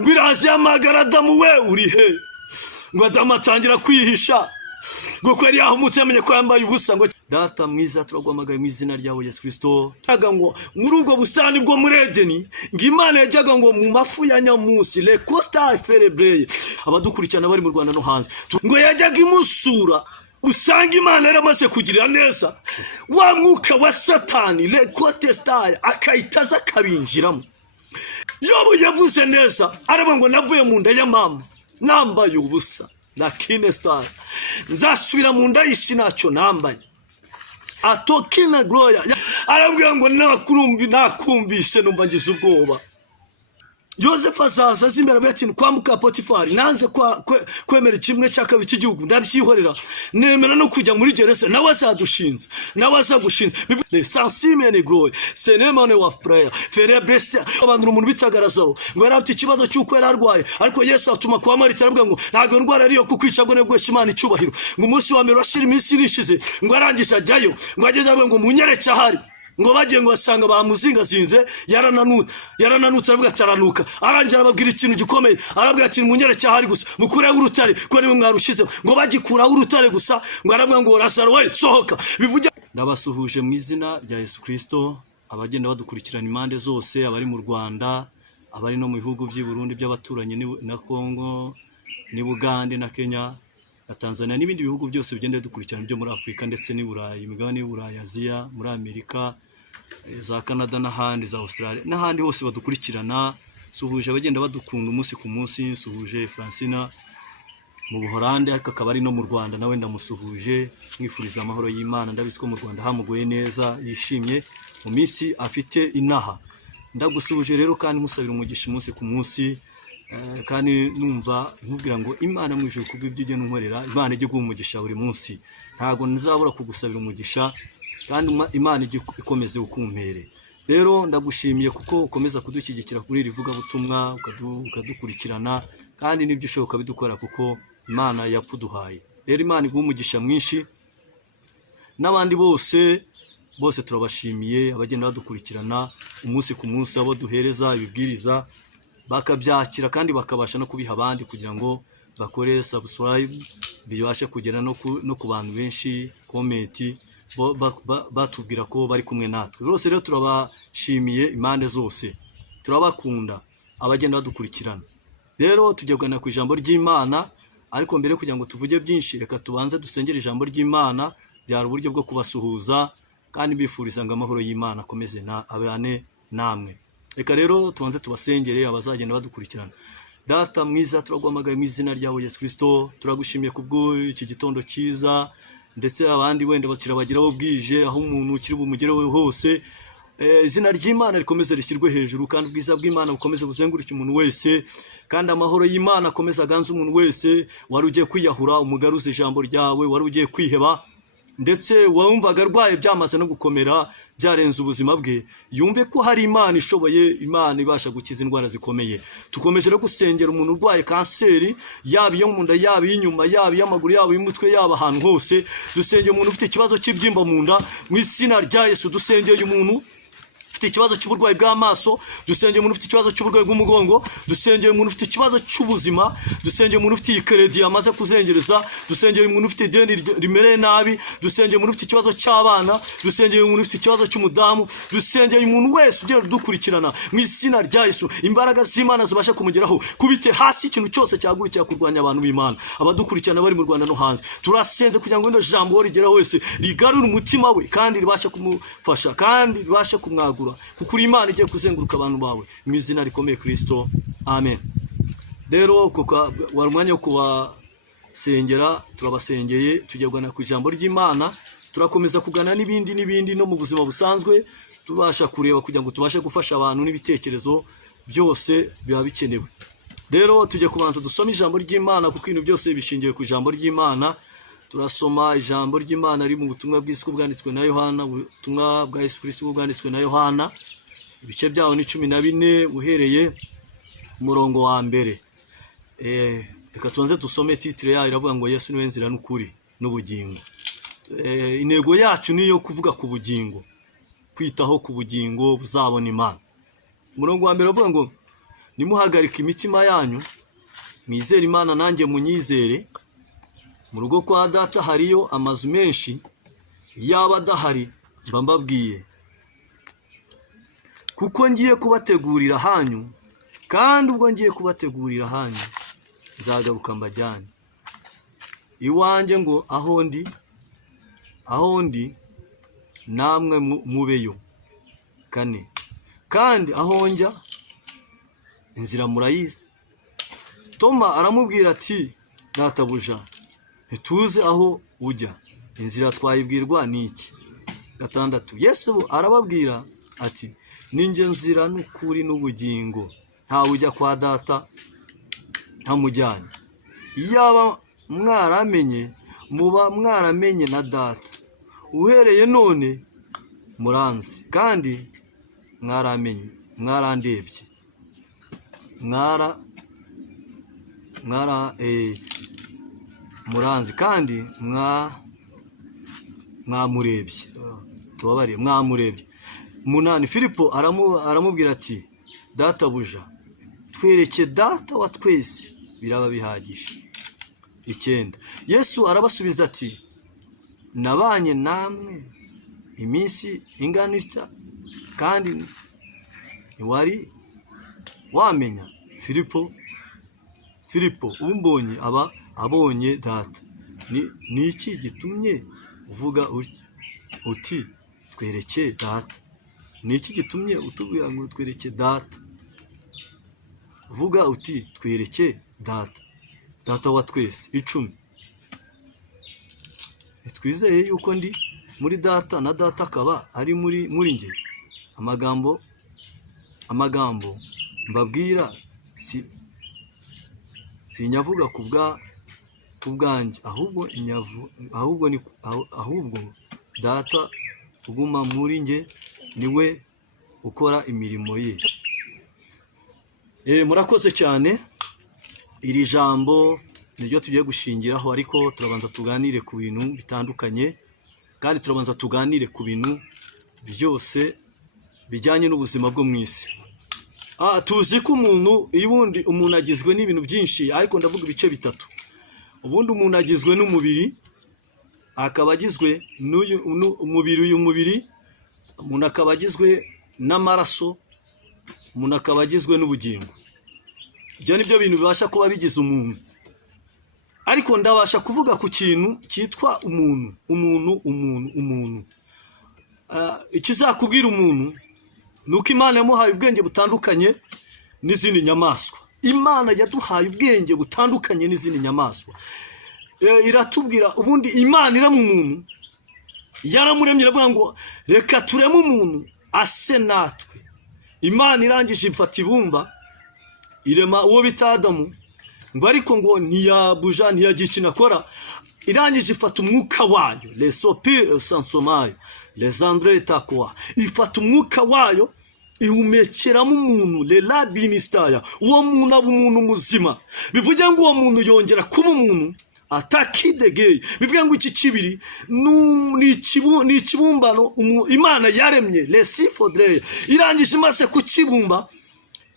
ngo irazi yamagara Adamu we uri he, ngo Adamu atangira kwihisha ngo ko yari yahumutse yamenye ko yambaye ubusa. Ngo Data mwiza turagwamagaye mu izina ryawe Yesu Kristo, taga ngo muri ubwo bustani bwo muri Edeni ngo Imana yajyaga ngo mu mafu ya nyamusi le costa ferebreye abadukurikirana bari mu Rwanda no hanze, ngo yajyaga imusura usanga Imana yaramaze kugirira neza wa mwuka wa Satani le contestar akayitaza kabinjiramo. Yobu yavuze neza araba ngo navuye mu nda ya mama nambaye ubusa na kinestar nzasubira mu nda y'isi nacyo nambaye atokina gloria. Arabwira ngo nakumvise numva ngize ubwoba. Yosefu azaza zimbera betintu kwa muka Potifari, nanze kwemera kimwe cy'akabiri cy'igihugu ndabyihorera nemera no kujya muri gereza, nawe azadushinze nawe azagushinze les sensimene glory senemone wa prayer fere best. Abantu umuntu bitagarazaho ngo yarafite ikibazo cy'uko yararwaye, ariko Yesu atuma kwa Marita arabwira ngo ntago ndwara ariyo kukwica ngo nebwo Imana icyubahiro. Ngo umunsi wa mbere washira iminsi irishize ngo arangisha ajyayo, ngo ageze arabwira ngo munyereke ahari, ngo bagiye ngo basanga bamuzingazinze yarananutse arabwira ataranuka. Arangira ababwira ikintu gikomeye, arabwira ati munyereke ahari gusa mukureho urutare ko nimwe mwarushize. Ngo bagikuraho urutare gusa ngo arabwira ngo Lazaro we sohoka. Bivuge ndabasuhuje mu izina rya Yesu Kristo, abagenda badukurikirana impande zose, abari mu Rwanda, abari no mu bihugu by'i Burundi by'abaturanyi na Kongo ni Bugande na Kenya na Tanzania n'ibindi bihugu byose bigenda dukurikirana byo muri Afrika ndetse ni Burayi, imigabane y'Uburayi, Aziya, muri Amerika, za Canada n'ahandi, za Australia n'ahandi hose badukurikirana. Suhuje abagenda badukunda umunsi ku munsi, suhuje Francina mu Buholande ariko akaba ari no mu Rwanda, nawe ndamusuhuje mwifuriza amahoro y'Imana. Ndabizi ko mu Rwanda hamugoye neza, yishimye mu minsi afite inaha. Ndagusuhuje rero kandi musabira umugisha umunsi ku munsi, kandi numva nkubwira ngo Imana mu ijuru kubw'ibyo ugenda unkorera, Imana ijye guha umugisha buri munsi. Ntago nzabura kugusabira umugisha kandi Imana ijye ikomeze ukumpere. Rero ndagushimiye kuko ukomeza kudushyigikira kuri iri vuga butumwa, ukadukurikirana kandi nibyo ushoboka bidukora kuko Imana yakuduhaye. Rero Imana iguha umugisha mwinshi, n'abandi bose turabashimiye abagenda badukurikirana umunsi ku munsi, abo duhereza ibibwiriza bakabyakira kandi bakabasha no kubiha abandi kugira ngo bakore subscribe bibashe kugera no ku bantu benshi, comment batubwira ko bari kumwe natwe. Bose rero turabashimiye impande zose, turabakunda abagenda badukurikirana. Rero tujye kugana ku ijambo ry'Imana, ariko mbere kugira ngo tuvuge byinshi reka tubanze dusengere ijambo ry'Imana. Byari uburyo bwo kubasuhuza kandi bifuriza ngo amahoro y'Imana akomeze abane namwe. Reka rero tubanze tubasengere abazagenda badukurikirana. Data mwiza turagwamagaye mu izina ryawe Yesu Kristo, turagushimiye kubwo iki gitondo cyiza, ndetse abandi wenda bakirabagiraho bwije aho umuntu ukiri bumugerewe hose. Izina ry'Imana rikomeze rishyirwe hejuru kandi ubwiza bw'Imana bukomeze buzenguruke umuntu wese, kandi amahoro y'Imana akomeze aganze umuntu wese wari ugiye kwiyahura, umugaruze ijambo ryawe, wari ugiye kwiheba ndetse wumvaga arwaye byamaze no gukomera byarenze ubuzima bwe, yumve ko hari Imana ishoboye, Imana ibasha gukiza indwara zikomeye. Tukomeje no gusengera umuntu urwaye kanseri, yaba iyo mu nda, yaba inyuma, yaba y'amaguru, yaba y'umutwe, yaba ahantu hose. Dusengeye umuntu ufite ikibazo cy'ibyimba mu nda mu izina rya Yesu. Dusengeye umuntu ufite ikibazo cy'uburwayi bw'amaso, dusengeye umuntu ufite ikibazo cy'uburwayi bw'umugongo, dusengeye umuntu ufite ikibazo cy'ubuzima, dusengeye umuntu ufite ikredi yamaze kuzengereza, dusengeye umuntu ufite ideni rimereye nabi, dusengeye umuntu ufite ikibazo cy'abana, dusengeye umuntu ufite ikibazo cy'umudamu, dusengeye umuntu wese ugenda dukurikirana mu izina rya Yesu. Imbaraga z'Imana zibasha kumugeraho, kubite hasi ikintu cyose cyagurikira kurwanya abantu b'Imana, abadukurikirana bari mu Rwanda no hanze. Turasenze kugira ngo ino jambo rigeraho wese rigarure umutima we kandi ribashe kumufasha kandi ribashe kumwagura, kuko Imana igiye kuzenguruka abantu bawe mu izina rikomeye Kristo, amen. Rero kuko warumwanya wo kubasengera, turabasengeye, tujye kugana ku ijambo ry'Imana. Turakomeza kugana n'ibindi no mu buzima busanzwe tubasha kureba kugira ngo tubashe gufasha abantu n'ibitekerezo byose biba bikenewe. Rero tujye kubanza dusoma ijambo ry'Imana kuko ibintu byose bishingiye ku ijambo ry'Imana. Turasoma ijambo ry'Imana ari mu butumwa bw'isi bwanditswe na Yohana, ubutumwa bwa Yesu Kristo bwanditswe na Yohana, ibice byaho ni 14 uhereye umurongo wa mbere. Reka tubanze dusome titre yayo, iravuga ngo Yesu niwe nzira n'ukuri n'ubugingo. Intego yacu niyo kuvuga ku bugingo, kwitaho ku bugingo buzabona Imana. Umurongo wa mbere uvuga ngo nimuhagarika imitima yanyu, mwizere Imana nanjye munyizere. Mu rugo kwa data hariyo amazu menshi, yaba adahari mba mbabwiye, kuko ngiye kubategurira hanyu, kandi ubwo ngiye kubategurira hanyu nzagaruka mbajyane iwanjye, ngo aho ndi namwe mubeyo. 4 kandi aho njya inzira murayizi. Toma aramubwira ati, databuja, ntituze aho ujya, inzira twayibwirwa n'iki? 6 Yesu arababwira ati, ninjye nzira n'ukuri n'ubugingo, ntawe ujya kwa data ntamujyanye. Iyaba mwaramenye, muba mwaramenye na data. Uhereye none muranzi, kandi mwaramenye, mwarandebye, muranzi kandi mwamurebye. Tubabariye, mwamurebye. 8 Filipo aramubwira ati, databuja, twereke data wa twese biraba bihagije. 9 Yesu arabasubiza ati, nabanye namwe iminsi ingana itya, kandi ntiwari wamenya? Filipo umbonye aba abonye data. Ni iki gitumye uvuga uti twereke data? Ni iki gitumye utubwira ngo twereke data? Vuga uti twereke data, data wa twese. 10 twizeye yuko ndi muri data na data akaba ari muri nge. Amagambo mbabwira sinyavuga kubwanjye, ahubwo data uguma muri nge niwe ukora imirimo ye. Murakoze cyane. Iri jambo niryo tugiye gushingiraho, ariko turabanza tuganire ku bintu bitandukanye, kandi turabanza tuganire ku bintu byose bijyanye n'ubuzima bwo mu isi. Tuzi ko umuntu agizwe n'ibintu byinshi, ariko ndavuga ibice bitatu. Ubundi umuntu agizwe n'umubiri, akaba agizwe n'umubiri, umuntu akaba agizwe n'amaraso, umuntu akaba agizwe n'ubugingo. Ibyo ni byo bintu bibasha kuba bigize umuntu. Ariko ndabasha kuvuga ku kintu cyitwa umuntu. Ikizakubwira umuntu nuko Imana yamuhaye ubwenge butandukanye n'izindi nyamaswa. Imana yaduhaye ubwenge butandukanye n'izindi nyamaswa. Iratubwira ubundi Imana iramu umuntu, yaramuremye iravuga ngo reka tureme umuntu ase natwe. Imana irangije ifata ibumba irema uwo bita Adamu, ngo ariko ngo ntiyagira ikintu akora. Irangije ifata umwuka wayo, les sopirs sans sommeil, les andres takwa, ifata umwuka wayo ihumekeramo umuntu, le labinistaya, uwo muntu aba umuntu muzima. Bivuga ngo uwo muntu yongera kuba umuntu atakidegeye. Bivuga ngo iki kibiri ni ikibumbano Imana yaremye, les sifodre. Irangije maze kukibumba,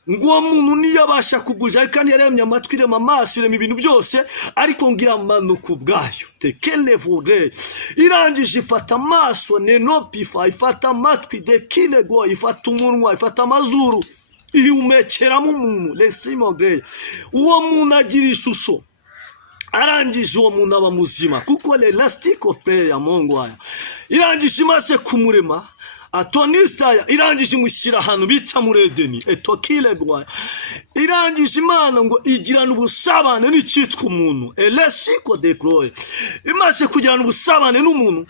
ngo uwo muntu niyabasha kuguja, kandi yaremye amatwi, irema amaso, irema ibintu byose, ariko ngira amanuka ubwayo, tekele vore. Irangije ifata amaso, nenopifa, ifata amatwi, dekile go, ifata umunwa, ifata amazuru, ihumekeramo umuntu, lesimogre. Uwo muntu agira ishusho. Arangije uwo muntu aba muzima, kuko le lastiko pe ya Mungu aya. Irangije maze kumurema, atonistaya, irangije imushyira ahantu bita muri Edeni, etokile gwa. Irangije Imana ngo igirana ubusabane n'icyitwa umuntu, elesiko de gloire. Imaze kugirana ubusabane n'umuntu,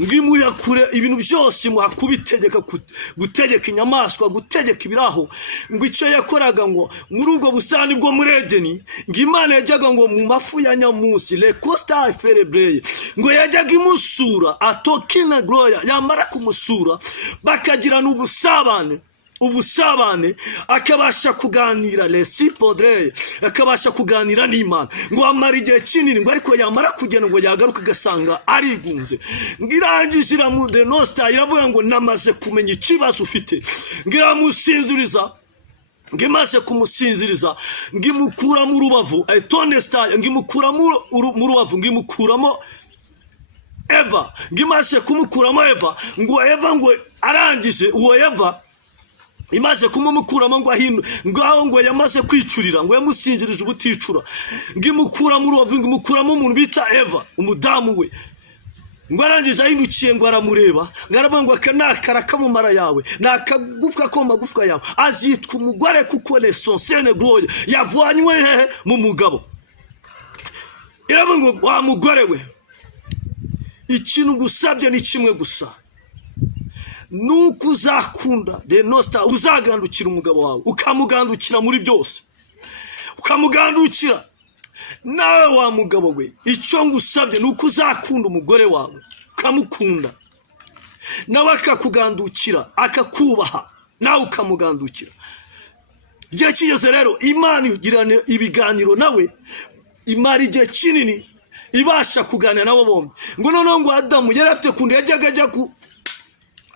ngimuya kure ibintu byose muhakubitegeka, gutegeka inyamaswa, gutegeka ibiraho. Ngo icyo yakoraga ngo muri ubwo busitani bwo muri Edeni, ngo Imana yajyaga ngo mu mafu ya nyamusi, le costa ferebreye, ngo yajyaga imusura, atokina gloria, yamara kumusura bakagirana ubusabane, akabasha kuganira, lesi podre, akabasha kuganira n'Imana. Ngo amara igihe kinini, ngo ariko yamara kugenda ngo yagaruka gasanga arigunze. Ngirangije iramude nosta, iravuga ngo namaze kumenya ikibazo ufite. Ngiramusinzuriza, ngimaze kumusinziriza ngimukuramo urubavu tonestaya ngimukuramo urubavu ngimukuramo Eva ngimaze kumukuramo Eva ngo Eva ngo arangije uwo Eva imaze kumukuramo ngo ahino ngaho ngo yamaze kwicurira ngo yamusinjirije ubuticura ngimukuramo urubavu ngimukuramo umuntu bita Eva umudamu we ngo arangije ahindukiye ngo aramureba ngaravuga ngo akanakara kamumara yawe nakagufwa ko magufwa yawe azitwa umugore kuko l'essentiel gloire yavanywe hehe mu mugabo iravuga ngo wa mugore we ikintu gusabye ni kimwe gusa nuko uzakunda de nosta uzagandukira umugabo wawe ukamugandukira muri byose ukamugandukira nawe wa mugabo we icyo ngusabye nuko uzakunda umugore wawe ukamukunda nawe akakugandukira akakubaha nawe ukamugandukira igihe kigeze rero Imana igirana ibiganiro nawe imara igihe kinini ibasha kuganira nabo bombi ngo noneho ngo Adamu yarapte kundi yajyaga ajya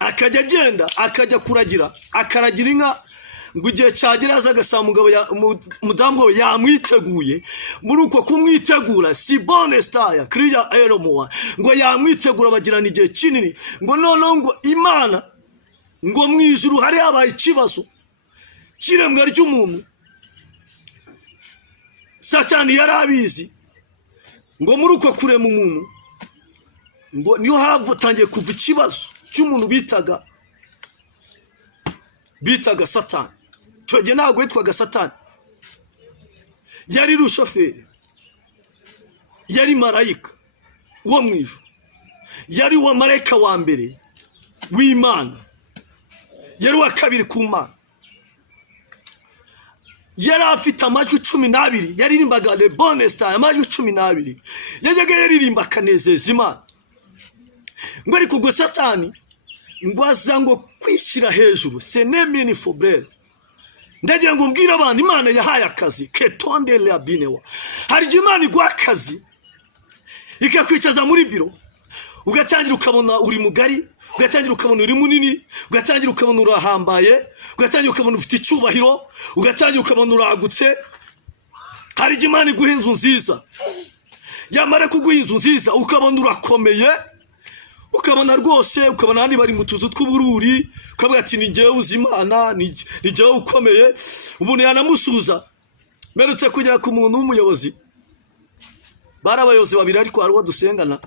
akajya agenda akajya kuragira akaragira inka ngo igihe cyagera azagasanga umugabo umudamu we yamwiteguye muri uko kumwitegura si bonestaya kriya eromoa ngo yamwitegura bagirana igihe kinini ngo noneho ngo Imana ngo mu ijuru hari habaye ikibazo kirembwa ry'umuntu Satani yarabizi ngo muri uko kurema umuntu ngo niyo havutangiye kuva ikibazo cy'umuntu bitaga Satani cyoge ntabwo yitwaga Satani yari rushoferi yari marayika wo mu ijuru yari wa marayika wa mbere w'Imana yari wa kabiri ku Mana yari afite amajwi 12 yaririmbaga le bonesta amajwi 12 yajyaga yaririmba kanezeza Imana ngo ariko ngo Satani ngo azango kwishyira hejuru senemini fobrel ndagira ngo mbwira abantu Imana yahaye akazi ketonde le abinewa hari Imana igwa akazi ikakwicaza muri biro ugatangira ukabona uri mugari ugatangira ukabona uri munini ugatangira ukabona urahambaye ugatangira ukabona ufite icyubahiro ugatangira ukabona uragutse hari Imana iguha inzu nziza yamara kuguha inzu nziza ukabona urakomeye ukabona rwose ukabona handi bari mu tuzu tw'ubururi ukavuga ati ni ngewe uzimana ni ngewe ukomeye umuntu yanamusuza merutse kugera ku muntu w'umuyobozi barabayobozi babiri ariko hari uwo dusengana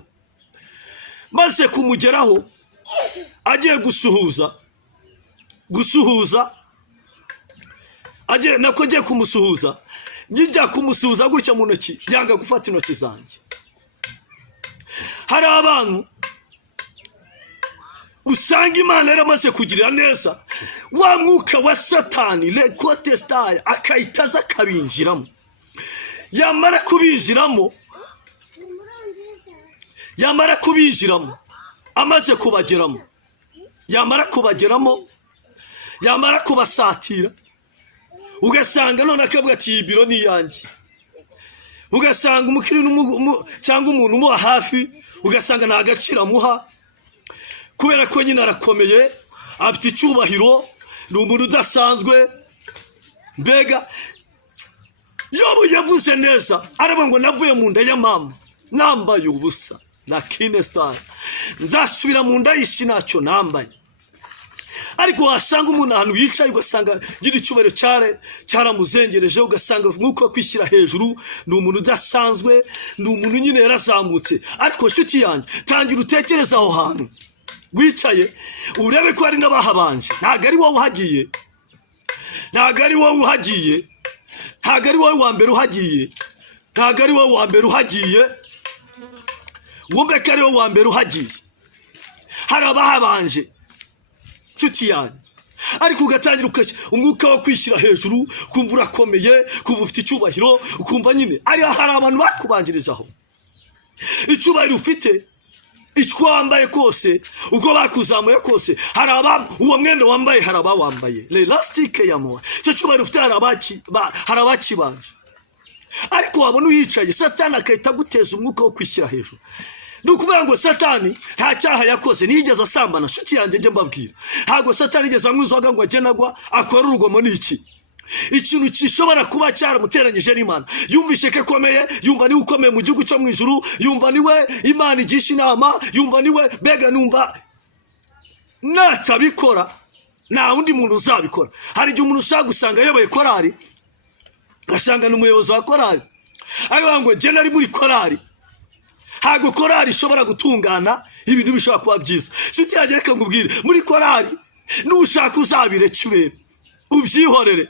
maze kumugeraho agiye gusuhuza agiye nako agiye kumusuhuza njya kumusuhuza gutya mu ntoki yanga gufata intoki zanjye hari abantu usanga Imana yaramaze kugirira neza wa mwuka wa Satani le contestar akayitaza kabinjiramo yamara kubinjiramo amaze kubageramo yamara kubasatira ugasanga none akavuga ati ibiro ni yanjye ugasanga umukiri cyangwa umuntu umuha hafi ugasanga nta gaciro amuha kubera ko nyine arakomeye afite icyubahiro ni umuntu udasanzwe mbega Yobu yavuze neza aravuga ngo navuye mu nda ya mama nambaye ubusa na kinestar nzasubira mu nda y'isi nacyo nambaye ariko wasanga umuntu ahantu yicaye ugasanga gira icyubahiro cyaramuzengereje ugasanga nk'uko kwishyira hejuru ni umuntu udasanzwe ni umuntu nyine yarazamutse ariko nshuti yanjye tangira utekereza aho hantu wicaye urebe ko hari n'abahabanje ntago ari wowe uhagiye ntago ari wowe wa mbere uhagiye wumve ko ari wowe wa mbere uhagiye hari abahabanje nshuti yanjye ariko ugatangira umwuka wo kwishyira hejuru ukumva urakomeye ukumva ufite icyubahiro ukumva nyine hari abantu bakubanjirije aho icyubahiro ufite icyo wambaye kose uko bakuzamuye kose hari uwo mwenda wambaye hari abawambaye l'elastique ya moa cyo cyubahiro ufite hari abakibanje ariko wabona uyicaye Satani akahita guteza umwuka wo kwishyira hejuru nukuvuga ngo Satani nta cyaha yakoze nigeze asambana nshuti yanjye nje mbabwira ntago Satani yigeze anywa inzoga ngo ajye nagwa akora urugomo n'iki ikintu gishobora kuba cyaramuteranyije n'Imana. Yumvishe ko akomeye, yumva niwe ukomeye mu gihugu cyo mu ijuru, yumva niwe Imana igisha inama, yumva niwe mbega numva natabikora nta wundi muntu uzabikora. Hari igihe umuntu ushaka gusanga ayoboye korari, gasanga ni umuyobozi wa korari, avuga ngo njye nari muri korari. Ntabwo korari ishobora gutungana ibintu bishobora kuba byiza. Nshuti yanjye reka ngubwire, muri korari nushaka uzabireke urebe, ubyihorere.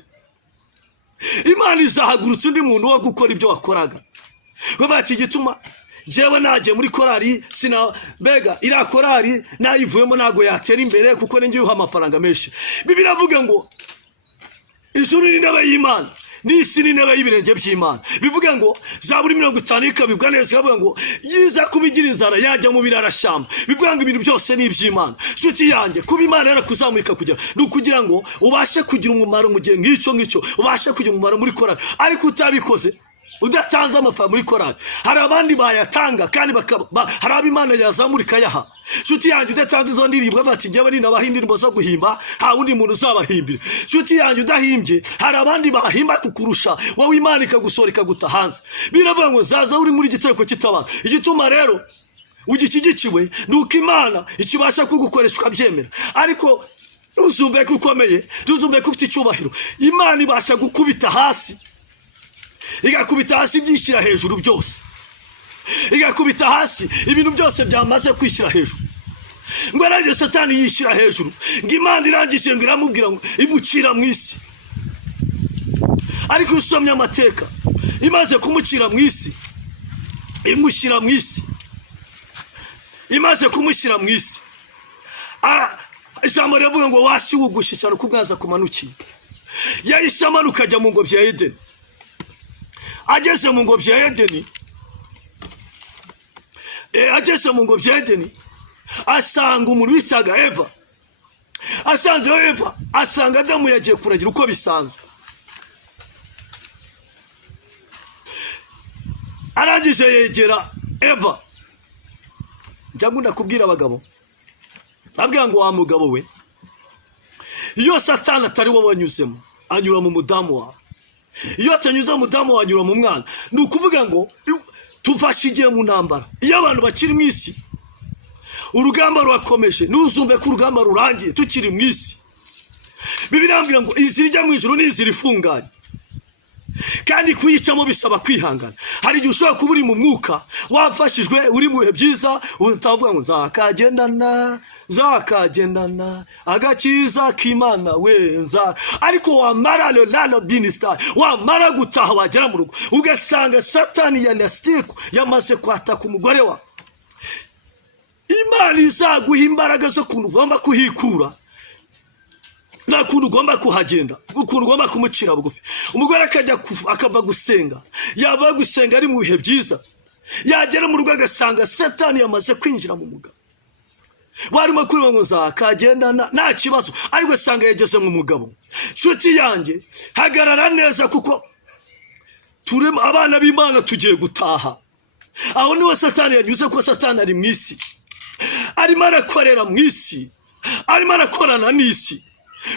Imana izahagurutsa undi muntu wo gukora ibyo wakoraga. Bati gituma jewe nagiye muri korari mbega iriya korari nayivuyemo ntabwo yatera imbere kuko ninjye yuha amafaranga menshi. Bibiliya iravuga ngo ijuru ni intebe y'Imana, n'isi ni intebe y'ibirenge by'Imana. Bivuga ngo Zaburi 50 ikabibwa neza, ikavuga ngo yiza kubigira inzara yajya mu birarashyamba. Bivuga ngo ibintu byose ni iby'Imana. Nshuti yanjye, kuba Imana yarakuzamurika kugira ni ukugira ngo ubashe kugira umumaro mu gihe ngicyo, ubashe kugira umumaro muri korari. Ariko utabikoze, udatanze amafaranga muri korari, hari abandi bayatanga kandi hari abo Imana yazamurika yaha. Nshuti yanjye, udatanze izo ndirimbo bati njyewe ninabaha indirimbo zo guhimba, nta wundi muntu uzabahimbira. Nshuti yanjye, udahimbye hari abandi bahimba kukurusha, wowe Imana ikagusora ikaguta hanze. Biravuga ngo zaza uri muri gitereko kitabana. Igituma rero ugishyigikiwe nuko Imana ikibasha kugukoresha ukabyemera. Ariko ntuzumve ko ukomeye, ntuzumve ko ufite icyubahiro. Imana ibasha gukubita hasi, igakubita hasi byishyira hejuru byose, igakubita hasi ibintu byose byamaze kwishyira hejuru. Ngo araje Satani yishyira hejuru, ngo Imana irangije ngo iramubwira ngo imucira mu isi. Ariko usomye amateka, imaze kumucira mu isi, imushyira mu isi, imaze kumushyira mu isi, ijambo rivuga ngo wasi wugushe cyane uko bwaza kumanukiye. Yahise amanuka ajya mu ngobyi ya Edeni. Ageze mu ngobyi ya Edeni, asanga umuntu witaga Eva. Asanze Eva, asanga Adamu yagiye kuragira uko bisanzwe. Arangije yegera Eva. Njya ndakubwira abagabo, abwira ngo wa mugabo we, iyo Satani atari wowe wanyuzemo, anyura mu mudamu wawe. Iyo atanyuze mu mudamu wanyura mu mwana. Ni ukuvuga ngo tufashe igihe mu ntambara. Iyo abantu bakiri mu isi, urugamba rurakomeje, ntuzumve ko urugamba rurangiye tukiri mu isi. Bibiliya irambwira ngo inzira ijya mu ijuru ni inzira ifunganye, kandi kuyicamo bisaba kwihangana. Hari igihe ushobora kuba uri mu mwuka wafashijwe, uri mu bihe byiza, utavuga ngo nzakagendana agakiza k'Imana wenza. Ariko wamara lalo binistar, wamara gutaha wagera mu rugo ugasanga Satani yamaze kwataka umugore wa. Imana izaguha imbaraga zo kuntu ugomba kuhikura, nta kuntu ugomba kuhagenda, ukuntu ugomba kumucira bugufi. Umugore akava gusenga, yaba gusenga ari mu bihe byiza, yagera mu rugo agasanga Satani yamaze kwinjira mu mugabo. Warimo kuri ngo nzakagendana nta kibazo, ariko asanga yageze mu mugabo. Nshuti yanjye, hagarara neza kuko turema abana b'Imana tugiye gutaha. Aho niho Satani yanyuze, ko Satani ari mu isi, arimo arakorera mu isi, arimo arakorana n'isi.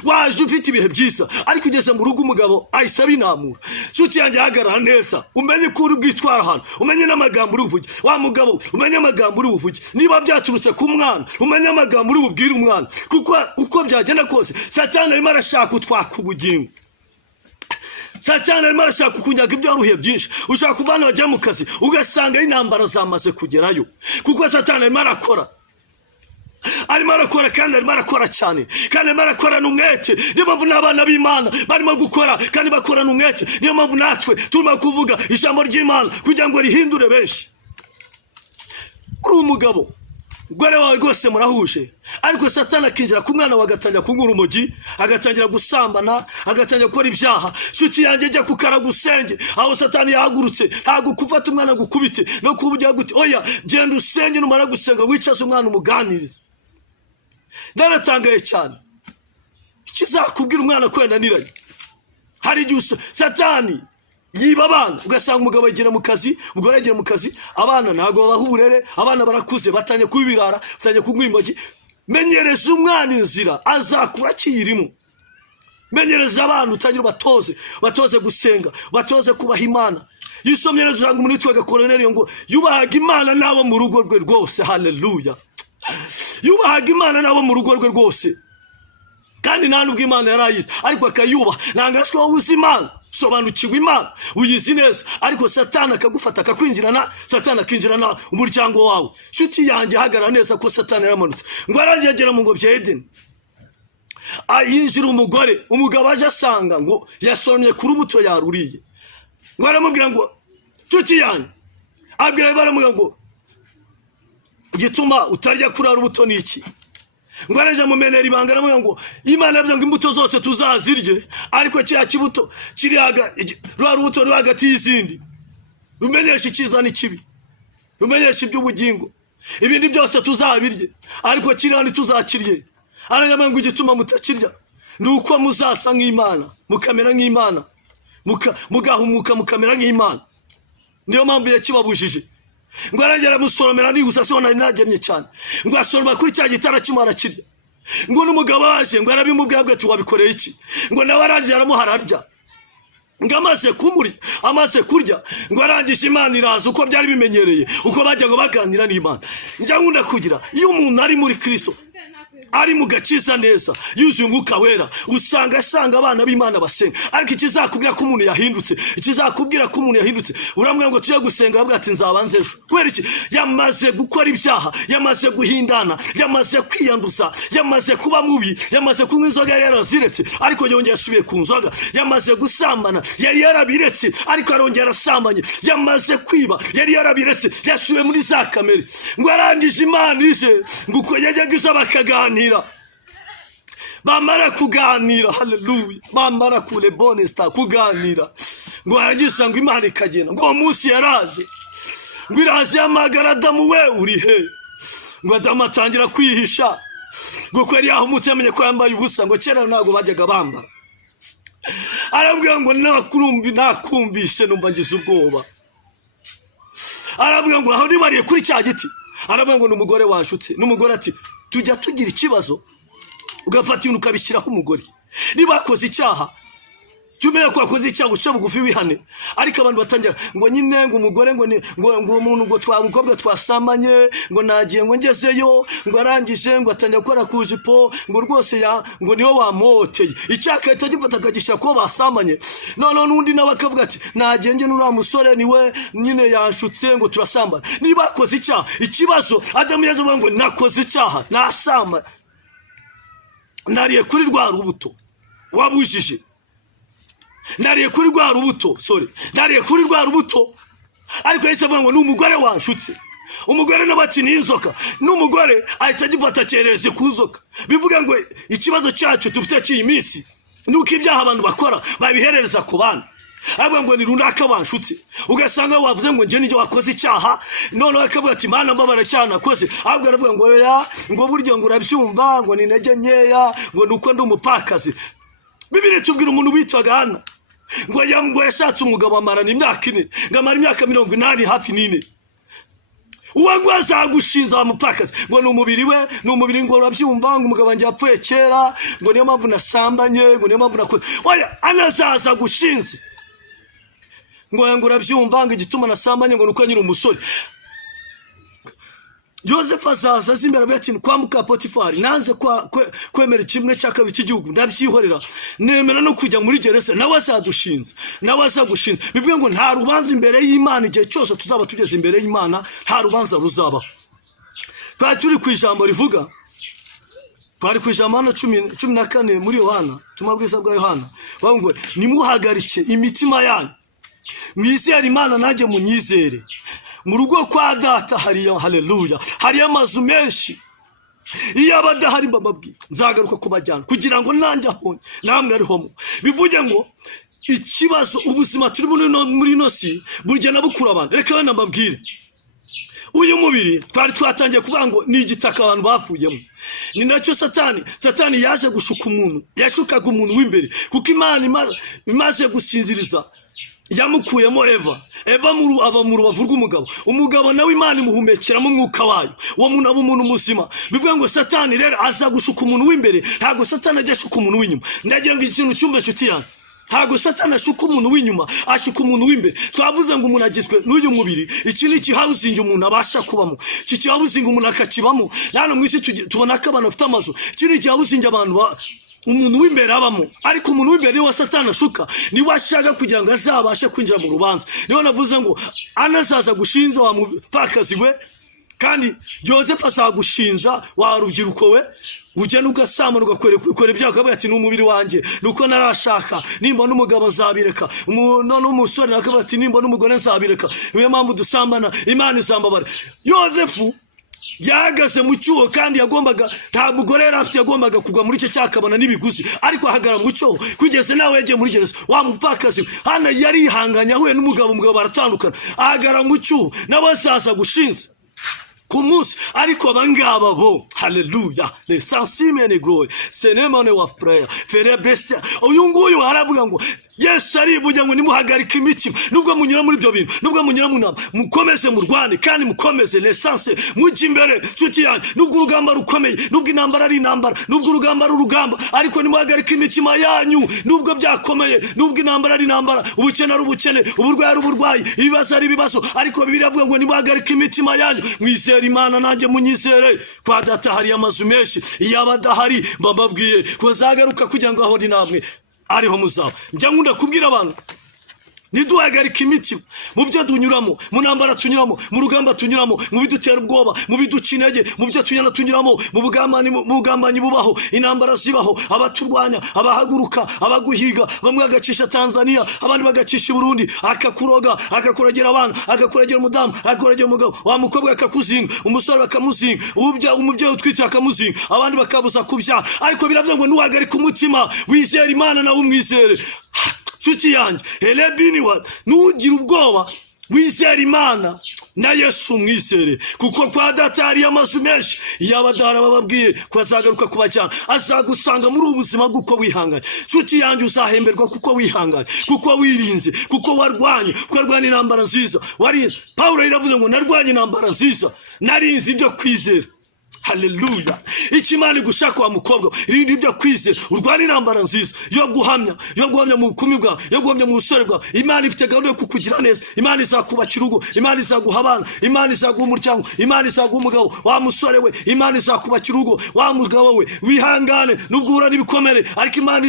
Waje ufite ibihe byiza, ariko ugeze mu rugo umugabo ahise abinamura. Nshuti yanjye, hagarara neza, umenye ko uri bwitwara hano, umenye n'amagambo uri buvuge. Wa mugabo, umenye amagambo uri buvuge. Niba byaturutse ku mwana, umenye amagambo uri bubwire umwana, kuko uko byagenda kose Satani arimo arashaka utwaka ubugingo. Satani arimo arashaka kunyaga ibyo waruhiye byinshi. Ushaka kuvana wajya mu kazi ugasanga intambara zamaze kugerayo, kuko Satani arimo arakora, arimo arakora, kandi arimo arakora cyane, kandi arimo arakora n'umwete. Niyo mpamvu n'abana b'Imana barimo gukora kandi bakora n'umwete. Niyo mpamvu natwe turimo kuvuga ijambo ry'Imana kugira ngo rihindure benshi. Uri umugabo, umugore wawe rwose murahuje, ariko Satani akinjira ku mwana wagatangira kunywa urumogi, agatangira gusambana, agatangira gukora ibyaha. Nshuti yanjye, jya kukaraga usenge. Aho Satani yahagurutse, ntabwo gufata umwana gukubite no kubujya gute. Oya, genda usenge, numara gusenga wicaze umwana umuganirize. Ndaratangaye cyane, ikizakubwira umwana ko yananiranye. Hari igihe Satani yiba abana, ugasanga umugabo yagera mu kazi, umugore yagera mu kazi, abana ntabwo babaha uburere, abana barakuze, batanye kubibirara, batanye kunywa imogi. Menyereza umwana inzira, azakura akiyirimo. menyereza abantu utangira batoze gusenga, batoze kubaha Imana. Yisomye neza usanga umuntu witwaga Korneliyo ngo yubahaga Imana nabo mu rugo rwe rwose. Haleluya. Yubahaga Imana nabo mu rugo rwe rwose, kandi nta nubwo Imana yarayizi ariko akayubaha. Nangaswe wowe uzi Imana, sobanukiwe Imana, uyizi neza, ariko Satani akagufata akakwinjirana, Satani akinjirana umuryango wawe. Shuti yanjye hagarara neza ko Satani yaramanutse ngo arangiye agera mu ngobyi ya Edeni. Ayinjira umugabo aje asanga ngo yasoromye ku rubuto yaruriye. Ngo aramubwira ngo shuti yanjye, abwira baramubwira ngo igituma utarya kuri rubuto ni iki? Ngo araje mumenera ibanga, aramubwira ngo Imana yavuze ngo imbuto zose tuzazirye, ariko cya kibuto kiri rubuto ruri hagati y'izindi rumenyesha icyiza n'ikibi, rumenyesha iby'ubugingo, ibindi byose tuzabirye, ariko kiriya ntituzakirye. Aranyama ngo igituma mutakirya nuko muzasa nk'Imana, mukamera nk'Imana, mugahumuka mukamera nk'Imana. Niyo mpamvu yakibabujije. Ngo arangera musoromera nigusa se nari nagemye cyane, ngo asoroma kuri cya gitara kimara kirya. Ngo n'umugabo waje ngo arabimubwira ati wabikoreye iki? Ngo nawe arangera aramuhararya. Ngo amaze kurya ngo arangisha Imana iraza uko byari bimenyereye, uko bajya ngo baganira n'Imana. Njya nkunda kugira iyo umuntu ari muri Kristo, ari mu gakiza neza, yuzuye umwuka wera, usanga abana b'Imana basenga. Ariko ikizakubwira ko umuntu yahindutse, uramubwira ngo tujye gusenga, avuga ati nzabanze ejo. Kubera iki? Yamaze gukora ibyaha, yamaze guhindana, yamaze kwiyanduza, yamaze kuba mubi, yamaze kunywa inzoga yari yaraziretse ariko yongera asubiye ku nzoga, yamaze gusambana yari yarabiretse ariko arongera arasambanye, yamaze kwiba yari yarabiretse yasubiye muri za kamere. Ngo arangije Imana ije ngo uko yajyaga iza bakaganira, bamara kuganira, haleluya, bamara kule bonesta kuganira, ngo arangisa ngo Imana ikagenda. Ngo umunsi yaraje ngo iraje yamagara Adamu, we uri he? Ngo Adamu atangira kwihisha, ngo kweri yahumutse yamenye ko yambaye ubusa, ngo kera ntago bajyaga bambara. Arabwira ngo nakumvishe numva ngize ubwoba. Arabwira ngo aho nibariye kuri cya giti, arabwira ngo n'umugore wanshutse. N'umugore ati tujya tugira ikibazo ugafata ibintu ukabishyiraho umugore. Niba akoze icyaha cyumeye ko akoze icyaha uca bugufi wihane. Ariko abantu batangira ngo nyine ngo umugore ngo umuntu ngo twamukobwa twasamanye ngo nagiye ngo ngezeyo, ngo arangije ngo atangira gukora ku jipo, ngo rwose ngo niwe wamoteye icyaka itagifata akagishyira ko basamanye. None n'undi nawe akavuga ati nagiye nge n'uriya musore niwe nyine yanshutse ngo turasambana. Niba akoze icyaha, ikibazo Adamu yavuga ngo nakoze icyaha, nasamba, nariye kuri rwa rubuto wabujije, nariye kuri rwa rubuto, ariko yahise avuga ngo n'umugore wanshutse. Umugore n'abati n'inzoka, n'umugore ahita agifata cyereze ku nzoka. Bivuga ngo ikibazo cyacu dufite cy'iyi minsi nuko ibyaha abantu bakora babiherereza ku bana. Avuga ngo ni runaka wanshutse, ugasanga wavuze ngo nge n'icyo wakoze icyaha, none akavuga ati Mana mbabara cyane nakoze. Ahubwo aravuga ngo ngo buryo ngo urabyumva ngo ni intege nkeya, ngo nuko ndi umupfakazi. Bibiliya itubwira umuntu witwaga Hana ngo yashatse umugabo amarana imyaka 4, ngo amara imyaka 80 hafi 4. Uwo ngo azagushinza umupfakazi ngo ni umubiri we, ni umubiri ngo urabyumva ngo umugabo wanjye yapfuye kera, ngo niyo mpamvu nasambanye, ngo niyo mpamvu nakoze. Oya, anazaza gushinze ngo urabyumva ngo igituma nasambanye ngo nuko nyiri umusore. Yosefu azaza zimbera bati kwambuka Potifari, nanze kwemera kimwe cya kabiri cy'igihugu, ndabyihorera nemera no kujya muri gereza. Nawe azagushinza. Bivuga ngo nta rubanza imbere y'Imana. Igihe cyose tuzaba tugeze imbere y'Imana nta rubanza ruzaba. Twari turi ku ijambo rivuga, twari ku ijambo hano 14 muri Yohana, tumabwiza bwa Yohana, bavuga ngo nimuhagarike imitima yanyu, mwizere Imana nanjye munyizere. Mu rugo kwa data hariya, haleluya, hariya amazu menshi. Iyo abadahari mbababwira nzagaruka kubajyana kugira ngo nanjye aho namwe ariho. Bivuge ngo ikibazo ubuzima turi muri nosi burigena bukura abantu. Reka bana mbabwire, uyu mubiri twari twatangiye kuvuga ngo ni igitaka abantu bapfuyemo. Ni nacyo Satani yaje gushuka umuntu, yashukaga umuntu w'imbere, kuko Imana imaze gusinziriza yamukuyemo Eva. ava mu rubavu rw'umugabo. Umugabo nawe Imana imuhumekeramo umwuka wayo, uwo muntu aba umuntu muzima. Bivuga ngo Satani rero aza gushuka umuntu w'imbere, ntago Satani ajya ashuka umuntu w'inyuma. Ndagira ngo ikintu cyumve nshuti yanjye, ntago Satani ashuka umuntu w'inyuma, ashuka umuntu w'imbere. Twavuze ngo umuntu agizwe n'uyu mubiri, iki ni housing umuntu abasha kubamo, iki housing umuntu akakibamo. Nano mu isi tubona ko abantu bafite amazu, iki ni housing abantu umuntu w'imbere abamo. Ariko umuntu w'imbere niwe Satani ashuka, niwe ashaka kugira ngo azabashe kwinjira mu rubanza. Niyo navuze ngo anazaza gushinza wa mupfakazi we, kandi Joseph azagushinja wa rubyiruko we, ugenda ugasama ugakora ibyaha ukavuga ati n'umubiri wanjye nuko narashaka, nimba n'umugabo nzabireka, n'umusore akavuga ati nimba n'umugore nzabireka, niyo mpamvu dusambana, Imana izambabara. Yosefu yahagaze mu cyuho kandi yagombaga, nta mugore yari afite, yagombaga kugwa muri icyo cyakabana n'ibiguzi, ariko ahagarara mu cyuho kugeze nawe yagiye muri gereza. Wa mupfakazi hano yari yihanganye, ahuye n'umugabo baratandukana, ahagarara mu cyuho n'abasaza gushinza ku munsi. Ariko abangaba bo, haleluya, les sensibles et glory senemane wa prayer fere bestia. Uyu nguyu aravuga ngo Yesu arivuga ngo nimuhagarike imitima, nubwo munyura muri byo bintu, nubwo munyura mu nama, mukomeze murwane kandi mukomeze l'essence, mujye imbere nshuti yanjye. Nubwo urugamba rukomeye, nubwo intambara ari intambara, nubwo urugamba ari urugamba, ariko nimuhagarike imitima yanyu. Nubwo byakomeye, nubwo intambara ari intambara, ubukene ari ubukene, uburwayi ari uburwayi, ibibazo ari ibibazo, ariko Bibiliya avuga ngo nimuhagarike imitima yanyu, mwizere Imana nanjye munyizere. Kwa Data hari amazu menshi, iyaba adahari mbababwiye ko nzagaruka kugira ngo aho ndi namwe ariho muzaba. Njya nkunda kubwira abantu, niduhagarika imitima mu byo tunyuramo, mu ntambara tunyuramo, mu rugamba tunyuramo, mu bidutera ubwoba, mu biduca intege, mu byo tunyuramo, mu bugambanyi bubaho, intambara zibaho, abaturwanya, abahaguruka, abaguhiga, bamwe bagacisha Tanzania, abandi bagacisha Burundi, akakuroga, akakuragera abana, akakuragera umudamu, akakuragera umugabo, wa mukobwa akakuzinga, umusore bakamuzinga, umubyeyi utwite akamuzinga, abandi bakabuza kubyara. Ariko biravuga ngo nuhagarika umutima, wizere Imana nawe umwizere. Nshuti yanjye, elebiniwa, nugira ubwoba, wizere Imana na Yesu umwizere, kuko kwa Data hari amazu menshi. Iyaba adahari bababwiye ko azagaruka kubajyana, azagusanga muri ubuzima bw'uko wihanganye. Nshuti yanjye, uzahemberwa kuko wihanganye, kuko wirinze, kuko warwanye, kuko warwanye intambara nziza. Pawulo yaravuze ngo narwanye intambara nziza, narinze ibyo kwizera. Haleluya. Ikimana gushaka wa mukobwa, irindi ibyo kwizera, urwana intambara nziza yo guhamya mu bukumi bwawe, yo guhamya mu busore bwawe. Imana ifite gahunda yo kukugira neza. Imana izakubakira urugo, Imana izaguha abana, Imana izaguha umuryango, Imana izaguha umugabo. Wa musore we, Imana izakubakira urugo. Wa mugabo we, wihangane nubwo uhura n'ibikomere, ariko Imana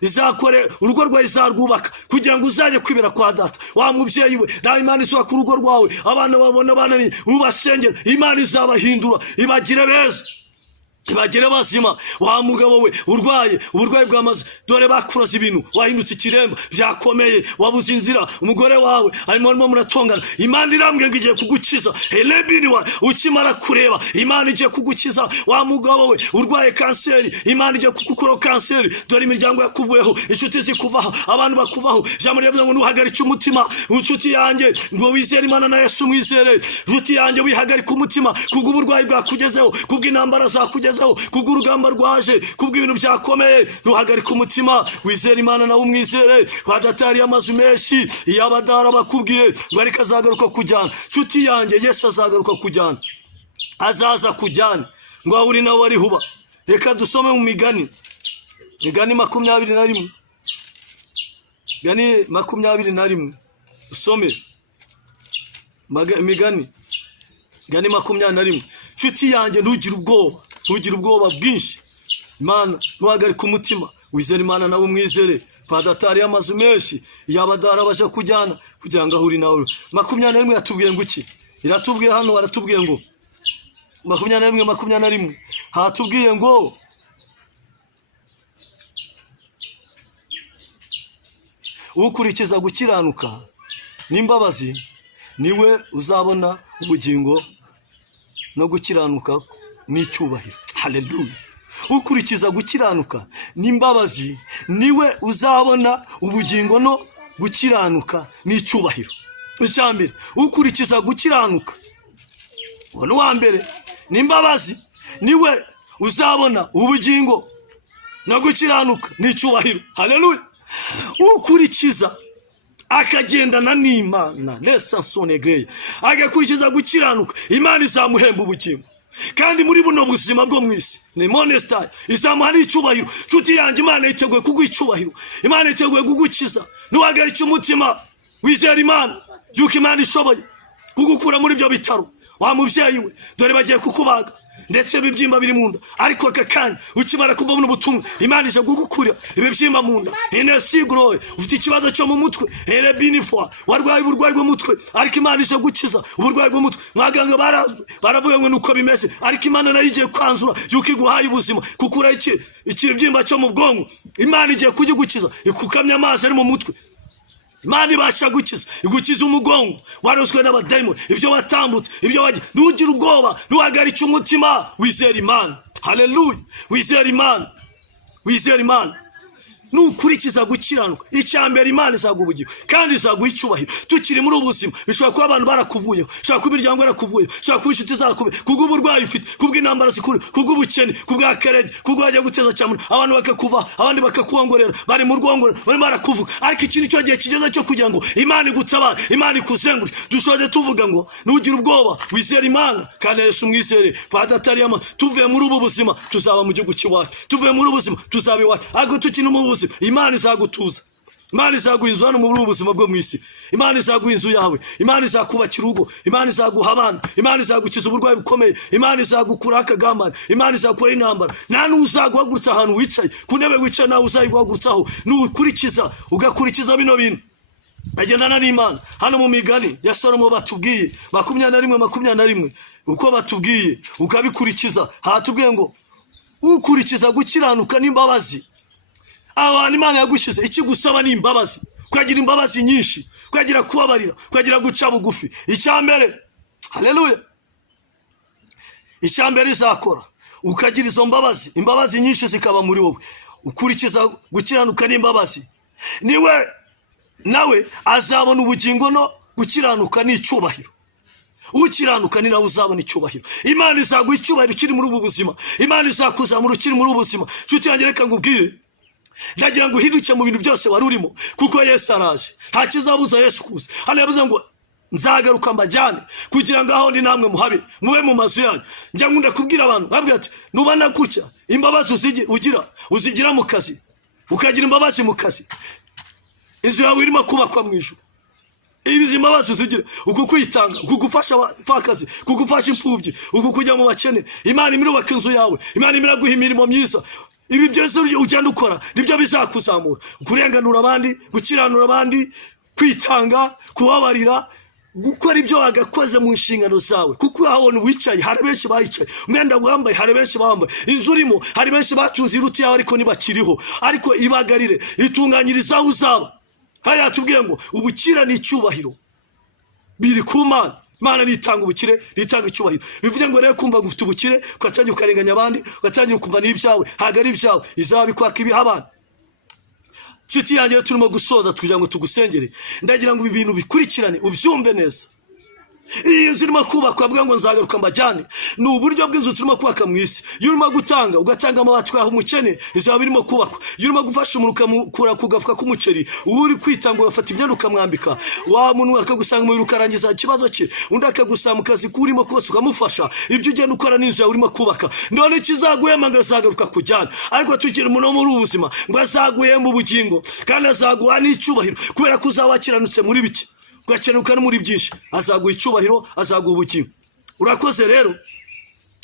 izakore urugo rwawe, izarwubaka kugira ngo uzajye kwibera kwa Data. Wa mubyeyi we, nawe Imana izubaka urugo rwawe, abana babona banani, ubasengera, Imana izabahindura, ibagire ibagire bazima. Wa mugabo we, urwaye uburwayi bwamaze, dore bakuroza ibintu, wahindutse ikiremba, byakomeye, wabuze inzira, umugore wawe arimo muratongana, Imana irambwiye ngo igiye kugukiza. Helebini wa, ukimara kureba, Imana igiye kugukiza. Wa mugabo we, urwaye kanseri, Imana igiye kugukuraho kanseri, dore imiryango yakuvuyeho, inshuti zikuvaho, abantu bakuvaho. Ijambo rivuga ngo nuhagarike umutima. Inshuti yanjye, ngo wizere Imana na Yesu umwizere. Inshuti yanjye, wihagarike umutima kubw'uburwayi bwakugezeho, kubw'intambara zakugezeho, kubw'urugamba rwaje, kubw'ibintu byakomeye. Nuhagarika umutima, wizere Imana nawe umwizere. Kwa Data hari amazu menshi, iyaba adahari bakubwiye ngo ariko azagaruka kujyana. Nshuti yanjye, Yesu azagaruka kujyana, azaza kujyana ngo aho uri nawe ari huba. Reka dusome mu Migani 21, Migani 21, usome Migani 21. Nshuti yanjye, ntugire ubwoba, ntugire ubwoba bwinshi. Imana, nuhagarika umutima, wizere Imana nawe umwizere. Kwa Data hari amazu menshi, iyaba adahari abasha kujyana kugira ngo ahuri nawe. 21 yatubwiye ngo iki? Iratubwiye hano, waratubwiye ngo 21 hatubwiye ngo ukurikiza gukiranuka n'imbabazi niwe uzabona ubugingo no gukiranuka n'icyubahiro. Haleluya. Ukurikiza gukiranuka n'imbabazi niwe uzabona ubugingo no gukiranuka n'icyubahiro. Icyambere, ukurikiza gukiranuka, uwo wa mbere, n'imbabazi niwe uzabona ubugingo no gukiranuka n'icyubahiro. Haleluya. Ukurikiza akagendana n'Imana lesansone grey, agakurikiza gukiranuka, Imana izamuhemba ubugingo. Kandi muri buno buzima bwo mwisi ni monestar izamuha n'icyubahiro. Nshuti yanjye, Imana yiteguye kuguha icyubahiro, Imana yiteguye kugukiza. Ntuhagarike umutima, wizera Imana yuko Imana ishoboye kugukura muri ibyo bitaro. Wa mubyeyi we, dore bagiye kukubaga ndetse ibibyimba biri mu nda, ariko aka kanya ukimara kuva mu butumwa, Imana ije kugukura ibibyimba mu nda. Inesigro, ufite ikibazo cyo mu mutwe, erebinifwa, warwaye uburwayi bw'umutwe, ariko Imana ije gukiza uburwayi bw'umutwe. Mwaganga baravuga ngo nuko bimeze, ariko Imana nayo igiye kwanzura yuko iguhaye ubuzima, kukura ikibyimba cyo mu bwonko. Imana igiye kugigukiza, ikukamya amazi ari mu mutwe. Imana ibasha gukiza, igukiza umugongo waroswe n'abadayimoni, ibyo watambutse, ibyo wagiye. Ntugire ubwoba, ntuhagarike umutima, wizera Imana. Haleluya, wizera Imana, wizera Imana. Nukurikiza gukiranuka, icyambere Imana izaguha ubugingo kandi izaguha icyubahiro. Tukiri muri ubuzima, bishobora kuba abantu barakuvuyeho, bishobora kuba imiryango yarakuvuyeho, bishobora kuba inshuti zarakuvuyeho, kubw'uburwayi ufite, kubw'intambara zikuri, kubw'ubukene, kubw'akarenge, kubw'wajya guteza cyane, abantu bakakuva, abandi bakakuongorera, bari mu rwongoro, bari barakuvuga. Ariko iki nicyo gihe kigeze cyo kugira ngo Imana igutabare, Imana ikuzengure. Dushoje tuvuga ngo ntugire ubwoba, wizera Imana kandi Yesu mwizere. Padatariyama, tuvuye muri ubu buzima tuzaba mu gihugu cy'iwacu, tuvuye muri ubu buzima tuzaba iwacu. Ariko tukiri mu buzima, Imana izagutuza, Imana izaguha inzu hano muri ubu buzima bwo mwisi. Imana izaguha inzu yawe, Imana izakubakira urugo, Imana izaguha abana, Imana izagukiza uburwayi bukomeye, Imana izagukura akagambane, Imana izakura intambara. Nta n'uzaguhagurutsa ahantu wicaye, ku ntebe wicaye nawe uzayiguhagurutsaho. Nukurikiza ugakurikiza bino bintu, agendana n'Imana. Hano mu migani ya Salomo batubwiye 21:21, uko batubwiye ukabikurikiza, hatubwiye ngo ukurikiza gukiranuka n'imbabazi. Abantu Imana yagushize, ikigusaba ni imbabazi, kwagira imbabazi nyinshi, kwagira kubabarira, kwagira guca bugufi. Icyambere, haleluya, icyambere izakora ukagira izo mbabazi, imbabazi nyinshi zikaba muri wowe. Ukurikiza gukiranuka n'imbabazi, niwe nawe azabona ubugingo no gukiranuka n'icyubahiro. Ukiranuka ni nawe uzabona icyubahiro. Imana izaguha icyubahiro ukiri muri ubu buzima, Imana izakuzamura ukiri muri ubu buzima. Nshuti yanjye, reka ngubwire, ndagira ngo uhinduke mu bintu byose wari urimo, kuko Yesu araje. Nta kizabuza Yesu kuza. Hano yavuze ngo nzagaruka mbajyane kugira ngo aho ndi namwe muhabe, mube mu mazu yanyu. Njya ngunda kubwira abantu, nkabwira ati nubana gutya, imbabazi uzigira mu kazi, ukagira imbabazi mu kazi, inzu yawe irimo kubakwa mu ijuru. Izi mbabazi uzigira, uko kwitanga, uko gufasha abapfakazi, uko gufasha imfubyi, uko kujya mu bakene. Imana imirubaka inzu yawe, Imana imiraguha imirimo myiza. Ibi byose ugenda ukora nibyo bizakuzamura, kurenganura abandi, gukiranura abandi, kwitanga, kubabarira, gukora ibyo wagakoze mu nshingano zawe. Kuko aho wicaye hari benshi bayicaye, umwenda wambaye hari benshi bambaye, inzu urimo hari benshi batunze iruti yawe ariko ntibakiriho. Ariko ibagarire, itunganyiriza aho uzaba. Haya yatubwiye ngo ubukira ni icyubahiro biri ku Mana. Imana nitanga ubukire, nitanga icyubahiro. Bivuze ngo rero kumva ngo ufite ubukire, ugatangira ukarenganya abandi, ugatangira ukumva n'ibyawe, ntabwo ari ibyawe, izabikwaka ibiha abana. Nshuti yanjye, turimo gusoza kugira ngo tugusengere. Ndagira ngo ibi bintu bikurikirane ubyumve neza. Iyi nzu irimo kubakwa, avuga ngo nzagaruka mbajyane, ni uburyo bw'inzu turimo kubaka mu isi. Iyo urimo gutanga, ugatanga amabati yawe umukene, izaba birimo kubakwa. Iyo urimo gufasha umuntu ukamukura ku gafuka k'umuceri, uba uri kwitanga ugafata imyenda ukamwambika, wa muntu akagusanga umubiri ukarangiza ikibazo cye, undi akagusanga mu kazi kurimo kose ukamufasha. Ibyo ugenda ukora n'inzu yawe urimo kubaka, none kizaguhema ngo azagaruka kujyana. Ariko tukiri umuntu muri ubu buzima ngo azaguhema ubugingo kandi azaguha n'icyubahiro, kubera ko uzaba wakiranutse muri bike, ugakenuka no muri byinshi. Azaguha icyubahiro, azaguha ubugingo. Urakoze rero,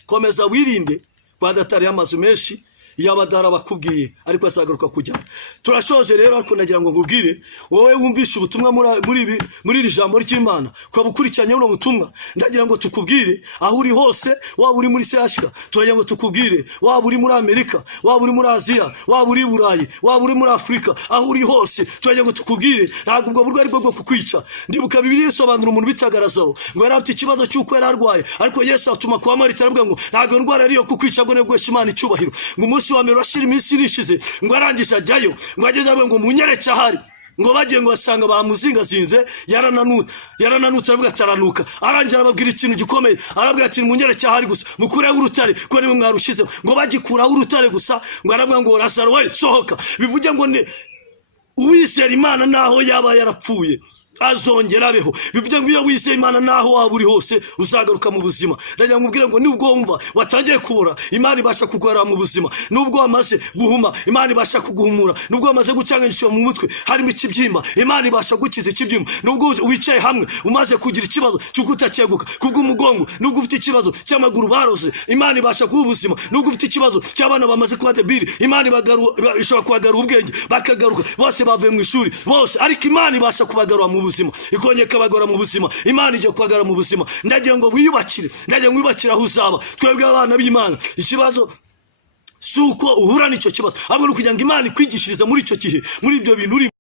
komeza wirinde badatari amazu menshi yabadara bakubwiye, ariko azagaruka kujyana. Turashoje rero, ariko nagira ngo ngubwire wowe wumvishe ubutumwa muri iri jambo ry'Imana, kwa bukurikiranye no butumwa. Ndagira ngo tukubwire aho uri hose, waba uri muri Sashika, turagira ngo tukubwire waba uri muri Amerika, waba uri muri Aziya, waba uri Burayi, waba uri muri Afrika, aho uri hose turagira ngo tukubwire ntabwo ubwo burwayi bwo kukwica. Ndibuka Bibiliya isobanura umuntu bitaga Lazaro, ngo yari afite ikibazo cy'uko yari arwaye, ariko Yesu atuma kwa Marita aravuga ngo ntabwo indwara ariyo kukwica, ngo nebwo Imana icyubahiro. Ngo umunsi wa mbere washira iminsi irishize, ngo arangisha ajyayo, ngo ageze avuga ngo munyereke ahari, ngo bagiye ngo basanga bamuzingazinze, yarananutse aravuga ataranuka. Arangira ababwira ikintu gikomeye, arabwira ati munyereke ahari gusa, mukureho urutare ko nimwe mwarushize. Ngo bagikuraho urutare gusa, ngo aravuga ngo Lazaro we sohoka. Bivuge ngo uwizera Imana naho yaba yarapfuye, azongera abeho. Bivuze ngo iyo wizeye Imana naho waba uri hose uzagaruka mu buzima. Ndagira ngo ubwire ngo nubwo wumva watangiye kubura, Imana ibasha kuguhara mu buzima. Nubwo wamaze guhuma, Imana ibasha kuguhumura. Nubwo wamaze gucanganyishwa mu mutwe harimo ikibyimba, Imana ibasha gukiza ikibyimba. Nubwo wicaye hamwe umaze kugira ikibazo cyo kutaceguka kubw'umugongo, nubwo ufite ikibazo cy'amaguru baroze, Imana ibasha kuba ubuzima. Nubwo ufite ikibazo cy'abana bamaze kuba debili, Imana ishobora kubagarura ubwenge bakagaruka bose bavuye mu ishuri bose, ariko Imana ibasha kubagarura mu buzima, ikongera ikabagora mu buzima. Imana igiye kubagara mu buzima. Ndagira ngo wiyubakire, ndagira ngo wiyubakire aho uzaba. Twebwe abana b'Imana, ikibazo suko uhura n'icyo kibazo, ahubwo kugira ngo Imana ikwigishirize muri icyo gihe, muri ibyo bintu urimo,